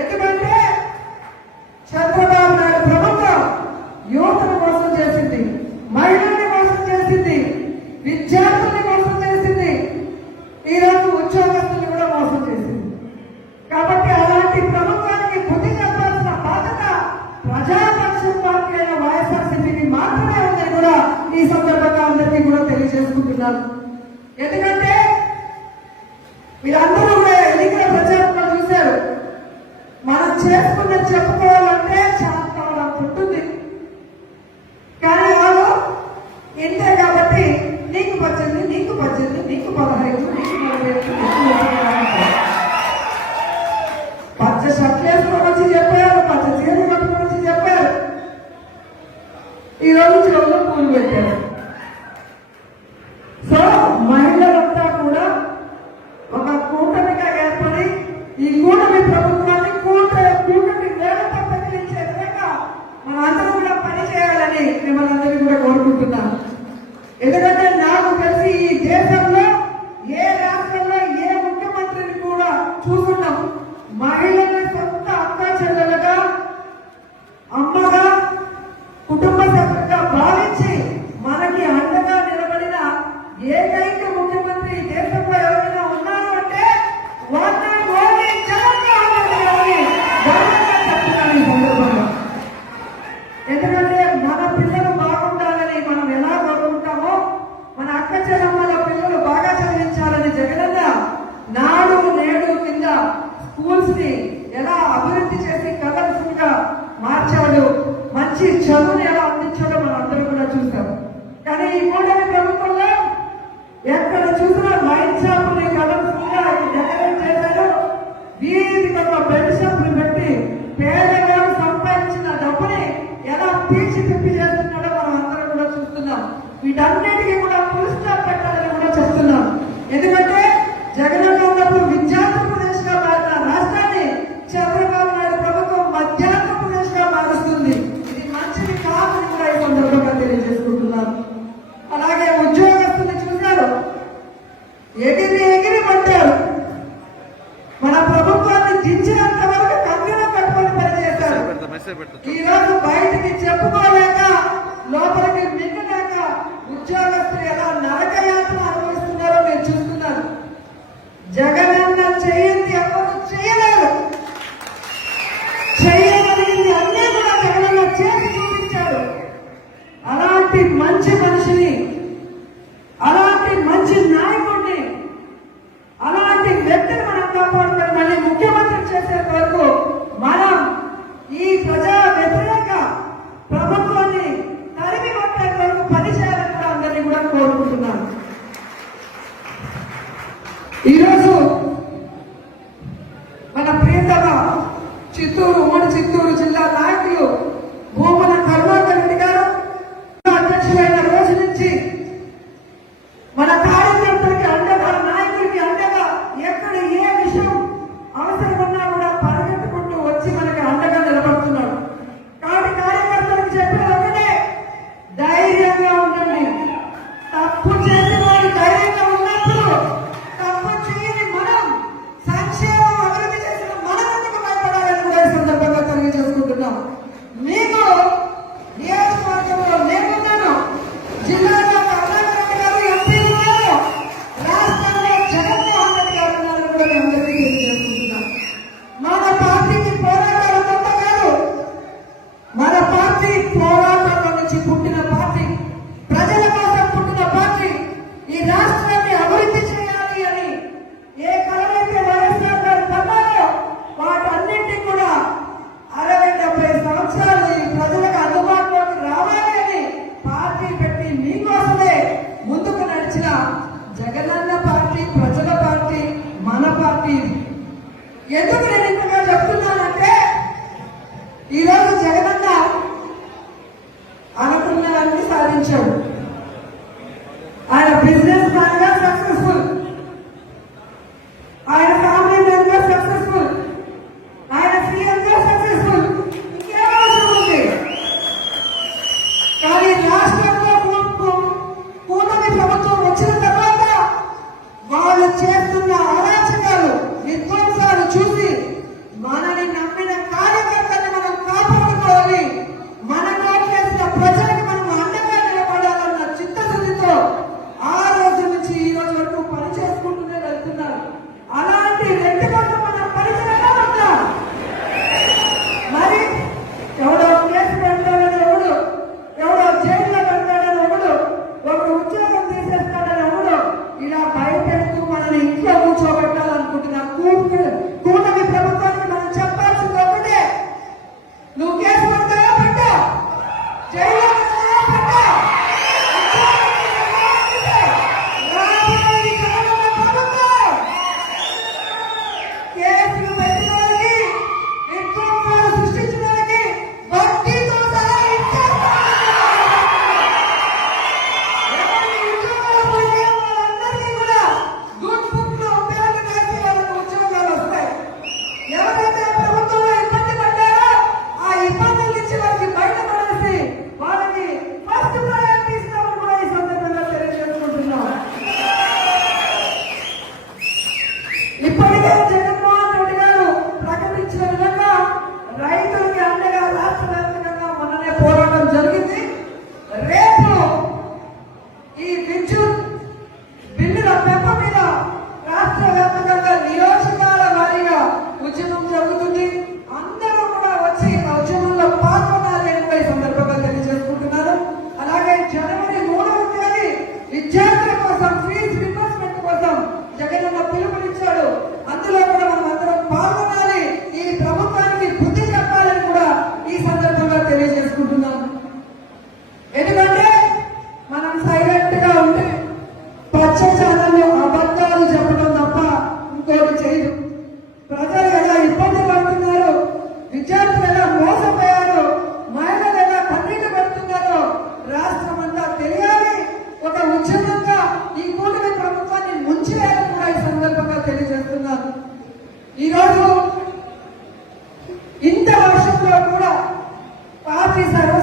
ఎందుకంటే చంద్రబాబు నాయుడు ప్రభుత్వం యువతను మోసం చేసింది, మహిళల్ని మోసం చేసింది, విద్యార్థుల్ని మోసం చేసింది, ఈరోజు ఉద్యోగస్తుల్ని కూడా మోసం చేసింది. కాబట్టి అలాంటి ప్రభుత్వానికి బుద్ధి చెప్పాల్సిన బాధ్యత ప్రజాపక్షం పార్టీ అయిన వైఎస్ఆర్సీపీకి మాత్రమే ఉందని కూడా ఈ సందర్భంగా అందరికీ కూడా తెలియజేసుకుంటున్నాను. ఎందుకంటే మీరందరూ కూడా ఎన్నికల ప్రచారంలో చూశారు, మనం చేసుకున్నది చెప్పుకోవాలంటే చాలా ఉంటుంది. కానీ వాళ్ళు ఇంతే కాబట్టి నీకు 18, నీకు 15, నీకు 15, నీకు 45 పచ్చ షర్ట్ వేసుకొని వచ్చి చెప్పారు, పచ్చ చీరలు కట్టుకొని వచ్చి చెప్పారు, ఈ రోజు చెవులో పూలు పెట్టారు. సో మహిళలంతా కూడా ఒక కూటమిగా ఏర్పడి ఈ కూటమి ప్రభుత్వాన్ని కూటమి వేలతో ప్రకటించే విధంగా మనందరూ కూడా పని చేయాలని మిమ్మల్ని అందరినీ కూడా కోరుకుంటున్నాను. ఎందుకంటే నాకు తెలిసి ఈ దేశంలో ఏ రాష్ట్రంలో ఏ ముఖ్యమంత్రిని కూడా చూస్తున్నాం మహిళల్ని సొంత అక్క చెల్లెలుగా, అమ్మగా, కుటుంబ సభ్యులుగా భావించి మనకి అండగా నిలబడిన ఏకైక ముఖ్యమంత్రి దేశంలో ఎవరైనా ఉన్నారు అంటే ఎందుకంటే మన పిల్లలు బాగుండాలని మనం ఎలా కోరుకుంటామో, మన అక్క చెల్లెమ్మల పిల్లలు బాగా చదివించాలని జగనన్న నాడు నేడు కింద స్కూల్స్ ని ఎలా అభివృద్ధి చేసి కలర్ఫుల్ గా మార్చాడు, మంచి చదువుని ఎలా అందించాడో మనం అందరూ కూడా చూస్తాం. కానీ ఈ కూటమి ప్రభుత్వంలో ఎక్కడ చూసినా వైన్ షాపుని కలర్ఫుల్ గా డెకరేట్ చేశాడు, వీధికి ఒక బెడ్ షాపుని పెట్టి పేదవారు సంపాదించిన డబ్బుని ఎలా పీల్చి తిప్పి చేస్తున్నాడో మనం అందరం కూడా చూస్తున్నాం. వీటన్నిటికీ కూడా ఫుల్ స్టాప్ పెట్టాలని కూడా చెప్తున్నాం. ఎందుకంటే జగనన్న ఉన్నప్పుడు విద్యార్థిప్రదేశ్ గా మారిన రాష్ట్రాన్ని చంద్రబాబు నాయుడు ప్రభుత్వం మధ్యాహ్నప్రదేశ్ గా మారుస్తుంది. ఇది మంచిది కాదని కూడా ఈ సందర్భంగా తెలియజేసుకుంటున్నాను. అలాగే ఉద్యోగస్తులు చూశారు, ఎగిరి ఎగిరి పట్టారు, మన ప్రభుత్వాన్ని దించినంత వరకు కంకణం కట్టుకొని పనిచేశారు. ఈ రోజు బయటికి చెప్పుకోలేక లోపలికి మింగలేక ఉద్యోగస్తులు ఎలా నరకయాత్ర అనుభవిస్తున్నారో మీరు చూస్తున్నారు. జగనన్న చేయింది ఎవరు చేయలేరు, చేయగలిగింది అన్నీ కూడా జగనన్న చేసి చూపించారు. అలాంటి మంచి మనిషిని, అలాంటి మంచి నాయకుడిని, అలాంటి వ్యక్తిని మనం కాపాడుకొని మళ్ళీ ముఖ్యమంత్రి చేసే వరకు మనం ఈ ప్రజా వ్యతిరేక ప్రభుత్వాన్ని తరిమి కొట్టే వరకు పనిచేయాలని కూడా అందరినీ కూడా కోరుకుంటున్నాను. ఈరోజు మన ప్రియతమ ఉమ్మడి చిత్తూరు జిల్లా నాయకులు భూమన కరుణాకర్ రెడ్డి గారు అధ్యక్షులైన రోజు నుంచి మన కార్యకర్తలకి అండగా, నాయకులకి అండగా, ఎక్కడ ఏ విషయం అవసరం ఉన్నా కూడా పరిగెత్తుకుంటూ వచ్చి మనకి అండగా నిలబడుతున్నాడు. కాబట్టి కార్యకర్తలకు చెప్పిన ఒకటే, ధైర్యంగా ఉండండి. తప్పు చేసిన వారు ధైర్యంగా ఉన్నప్పుడు తప్పు చేయని మనం, సంక్షేమం అభివృద్ధి చేసిన మనం ఎందుకు భయపడాలని కూడా ఈ సందర్భంగా తెలియజేసుకుంటున్నాం. మీకు నియోజకవర్గంలో నేనున్నాను, జిల్లాలో కరుణాకర్ రెడ్డి గారు ఎంపీ ఉన్నారు, రాష్ట్రంలో జగన్మోహన్ రెడ్డి గారు ఉన్నారని కూడా మేము అందరికీ తెలియజేసుకుంటున్నాం. మన పార్టీకి పోరాటాలు కొత్త కాదు, మన పార్టీ పోరాటంలో నుంచి పుట్టిన పార్టీ, ప్రజల కోసం పుట్టిన పార్టీ. ఈ రాష్ట్రాన్ని అభివృద్ధి చేయాలి అని ఏ కలవైతే వైఎస్ఆర్ గారు కన్నారో వాటన్నింటినీ కూడా 60-70 సంవత్సరాలు ఈ ప్రజలకు అందుబాటులోకి రావాలి అని పార్టీ పెట్టి మీకోసమే ముందుకు నడిచిన జగనన్న పార్టీ, ప్రజల పార్టీ, మన పార్టీ. ఎందుకు నేను ఇంతగా చెప్తున్నానంటే, ఈరోజు జగనన్న అనుకున్నదాన్ని సాధించాడు. ఆయన బిజినెస్ మ్యాన్ గా సక్సెస్ఫుల్, ఆయన ఫ్యామిలీ మ్యాన్ గా సక్సెస్ఫుల్, ఆయన సీఎం గా సక్సెస్ఫుల్. ఇంకేమవసరం ఉంది? కానీ రాష్ట్రంలో కూటమి ప్రభుత్వం వచ్చిన తర్వాత వాళ్ళు చేస్తున్న అరాచకాలు, విధ్వంసాలు చూసి మనని ఉద్యమంగా ఈ కూటమి ప్రభుత్వాన్ని ముంచివేయాలని కూడా ఈ సందర్భంగా తెలియజేస్తున్నాను. ఈరోజు ఇంత వర్షంలో కూడా పార్టీ సర్వ